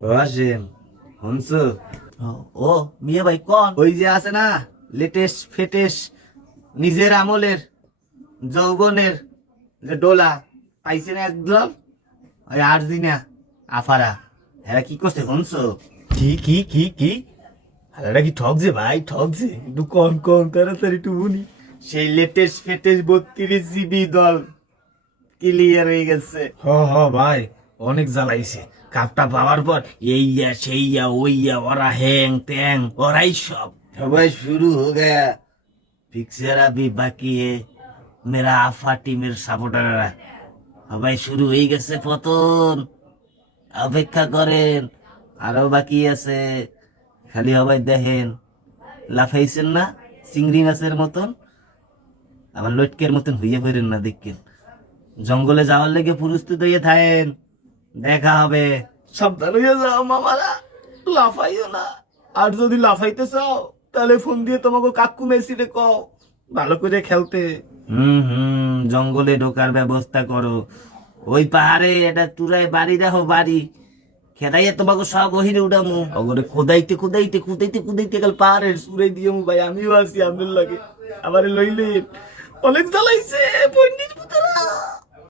আসেন শুনছো? ও মিয়া ভাই কোন? ওই যে আছে না লেটেস্ট ফেটেস নিজের আমলের যৌবনের যে ডোলা পাইছে না একদম, ওই আর্জিনা আফারা এরা কি করছে শুনছো? কি এটা কি ঠকছে ভাই, ঠকছে? একটু কম কম তাড়াতাড়ি একটু বলি। সেই লেটেস্ট ফেটেস 32 জিবি দল ক্লিয়ার হয়ে গেছে। ভাই অনেক জ্বালাইছে। কাপটা পাওয়ার পর এইয়া সেইয়া ওইয়া ওরা হ্যাং ত্যাং ওরাই সব। সবাই শুরু हो गया पिक्चर अभी बाकी है मेरा आफा टीमेর সাপোর্টাররা সবাই শুরু হয়ে গেছে পতন। অপেক্ষা করেন, আরো বাকি আছে। খালি সবাই দেখেন, লাফাইছেন না চিংড়ি মাছের মতন, আবার লটকের মতন হইয়া ফেরেন না। দেখেন জঙ্গলে যাওয়ার লেগে প্রস্তুত হয়ে থাকেন, দেখা হবে। সাবধান হয়ে যাও মামারা, লাফাইও না। আর যদি লাফাইতে চাও তাহলে ফোন দিয়ে তোমাকে কাকু মেসিরে কও ভালো করে খেলতে। জঙ্গলে ঢোকার ব্যবস্থা করো। ওই পাহাড়ে এটা তুরাই বাড়ি দেখো, বাড়ি খেদাইয়ে তোমাকে সব ওহিরে উঠামু। অগরে খোদাইতে কাল পাহাড়ের সুরে দিয়ে ভাই আমিও আছি আপনার লাগে। আবার লইলেন অনেক জ্বালাইছে পন্ডিত